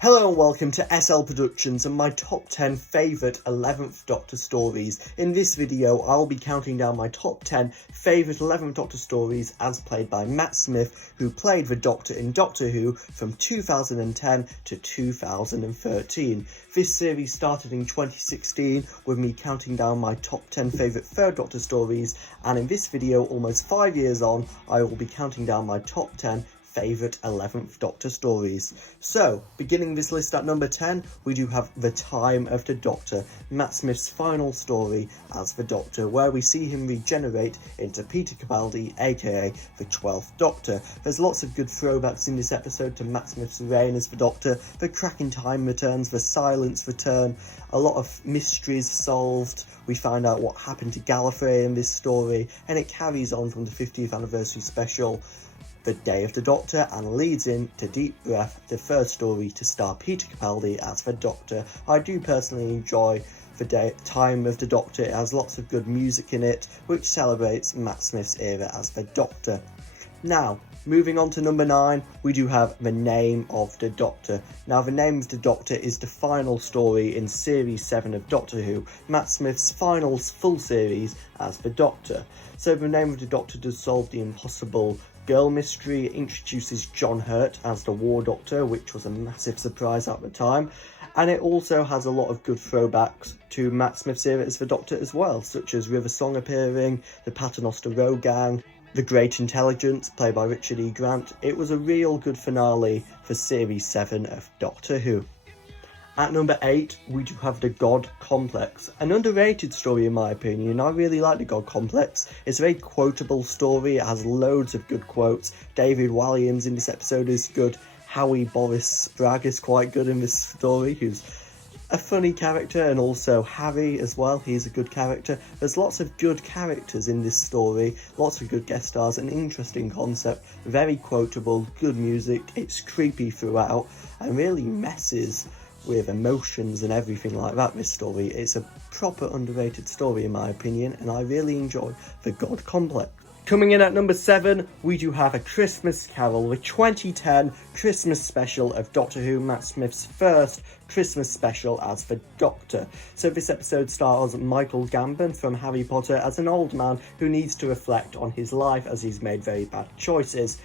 Hello and welcome to SL Productions and my top 10 favourite 11th Doctor stories. In this video I'll be counting down my top 10 favourite 11th Doctor stories as played by Matt Smith, who played the Doctor in Doctor Who from 2010 to 2013. This series started in 2016 with me counting down my top 10 favourite 3rd Doctor stories, and in this video, almost 5 years on, I will be counting down my top 10 favourite 11th Doctor stories. So, beginning this list at number 10, we do have The Time of the Doctor, Matt Smith's final story as the Doctor, where we see him regenerate into Peter Capaldi, aka the 12th Doctor. There's lots of good throwbacks in this episode to Matt Smith's reign as the Doctor. The cracking time returns, the silence return, a lot of mysteries solved. We find out what happened to Gallifrey in this story, and it carries on from the 50th anniversary special, The Day of the Doctor, and leads in to Deep Breath, the first story to star Peter Capaldi as the Doctor. I do personally enjoy The Time of the Doctor. It has lots of good music in it, which celebrates Matt Smith's era as the Doctor. Now, moving on to number 9, we do have The Name of the Doctor. Now, The Name of the Doctor is the final story in Series 7 of Doctor Who, Matt Smith's final full series as the Doctor. So The Name of the Doctor does solve the impossible girl mystery, introduces John Hurt as the War Doctor, which was a massive surprise at the time, and it also has a lot of good throwbacks to Matt Smith's era as the Doctor as well, such as River Song appearing, the Paternoster Row Gang, The Great Intelligence, played by Richard E. Grant. It was a real good finale for Series 7 of Doctor Who. At number 8, we do have The God Complex, an underrated story in my opinion. I really like The God Complex. It's a very quotable story, it has loads of good quotes. David Walliams in this episode is good. Howie Boris Spragg is quite good in this story, who's a funny character, and also Harry as well, he's a good character. There's lots of good characters in this story, lots of good guest stars, an interesting concept, very quotable, good music, it's creepy throughout, and really messes with emotions and everything like that, this story. It's a proper underrated story in my opinion, and I really enjoy The God Complex. Coming in at number 7, we do have A Christmas Carol, the 2010 Christmas special of Doctor Who, Matt Smith's first Christmas special as the Doctor. So this episode stars Michael Gambon from Harry Potter as an old man who needs to reflect on his life as he's made very bad choices.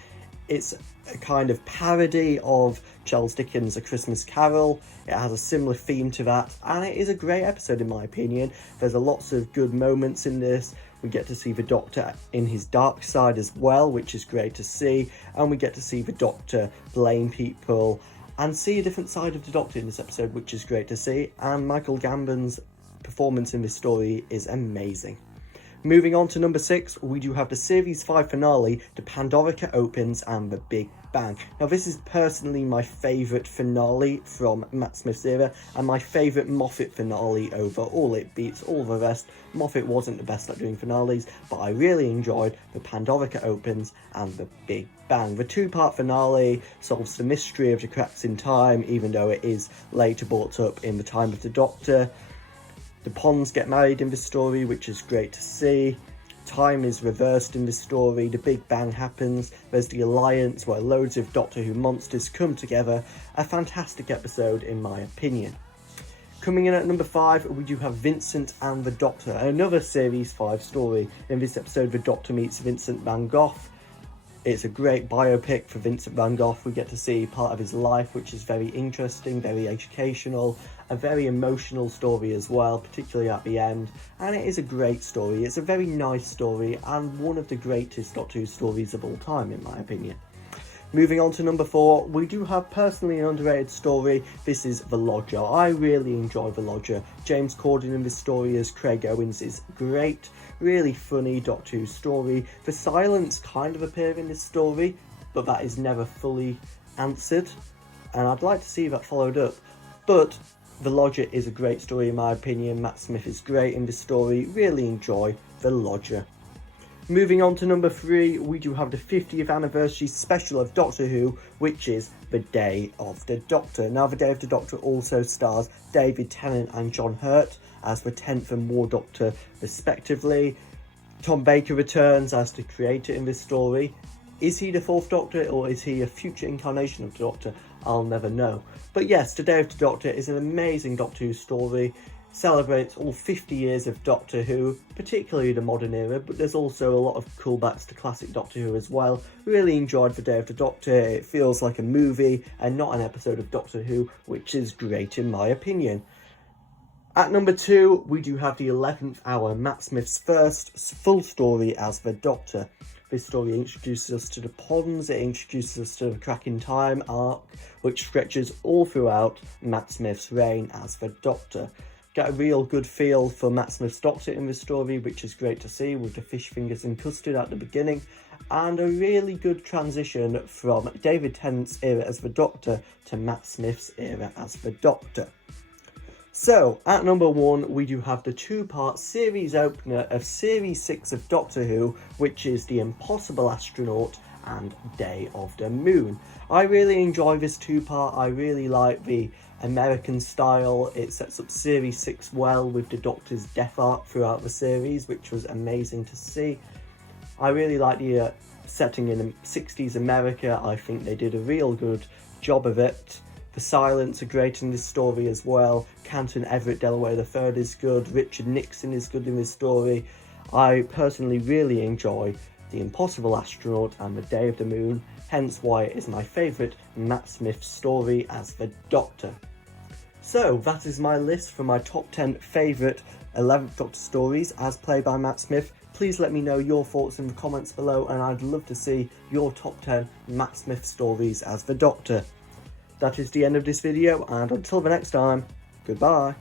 It's a kind of parody of Charles Dickens' A Christmas Carol. It has a similar theme to that, and it is a great episode in my opinion. There's lots of good moments in this. We get to see the Doctor in his dark side as well, which is great to see, and we get to see the Doctor blame people and see a different side of the Doctor in this episode, which is great to see, and Michael Gambon's performance in this story is amazing. Moving on to number 6, we do have the Series 5 finale, The Pandorica Opens and The Big Bang. Now this is personally my favourite finale from Matt Smith's era, and my favourite Moffat finale overall. It beats all the rest. Moffat wasn't the best at doing finales, but I really enjoyed The Pandorica Opens and The Big Bang. The 2-part finale solves the mystery of the cracks in time, even though it is later brought up in The Time of the Doctor. The Ponds get married in this story, which is great to see. Time is reversed in this story. The Big Bang happens. There's the Alliance, where loads of Doctor Who monsters come together. A fantastic episode, in my opinion. Coming in at number 5, we do have Vincent and the Doctor, another Series 5 story. In this episode, the Doctor meets Vincent van Gogh. It's a great biopic for Vincent van Gogh. We get to see part of his life, which is very interesting, very educational, a very emotional story as well, particularly at the end. And it is a great story. It's a very nice story and one of the greatest Doctor Who stories of all time, in my opinion. Moving on to number 4, we do have personally an underrated story. This is The Lodger. I really enjoy The Lodger. James Corden in this story as Craig Owens is great. Really funny Doctor Who story. The silence kind of appear in this story, but that is never fully answered, and I'd like to see that followed up. But The Lodger is a great story in my opinion. Matt Smith is great in this story. Really enjoy The Lodger. Moving on to number 3, we do have the 50th anniversary special of Doctor Who, which is The Day of the Doctor. Now, The Day of the Doctor also stars David Tennant and John Hurt as the 10th and War Doctor, respectively. Tom Baker returns as the creator in this story. Is he the 4th Doctor, or is he a future incarnation of the Doctor? I'll never know. But yes, The Day of the Doctor is an amazing Doctor Who story. Celebrates all 50 years of Doctor Who, particularly the modern era, but there's also a lot of callbacks to classic Doctor Who as well. Really enjoyed The Day of the Doctor. It feels like a movie and not an episode of Doctor Who, which is great in my opinion. At number 2, we do have the 11th Hour, Matt Smith's first full story as the Doctor. This story introduces us to the Ponds, it introduces us to the Cracking Time arc, which stretches all throughout Matt Smith's reign as the Doctor. Get a real good feel for Matt Smith's Doctor in this story, which is great to see with the fish fingers and custard at the beginning, and a really good transition from David Tennant's era as the Doctor to Matt Smith's era as the Doctor. So, at number 1, we do have the 2-part series opener of Series 6 of Doctor Who, which is The Impossible Astronaut and Day of the Moon. I really enjoy this 2-part, I really like the American style. It sets up Series 6 well with the Doctor's death arc throughout the series, which was amazing to see. I really like the setting in 60s America. I think they did a real good job of it. The silents are great in this story as well. Canton Everett Delaware III is good. Richard Nixon is good in this story. I personally really enjoy The Impossible Astronaut and The Day of the Moon, hence why it is my favourite Matt Smith story as the Doctor. So that is my list for my top 10 favourite 11th Doctor stories as played by Matt Smith. Please let me know your thoughts in the comments below, and I'd love to see your top 10 Matt Smith stories as the Doctor. That is the end of this video, and until the next time, goodbye.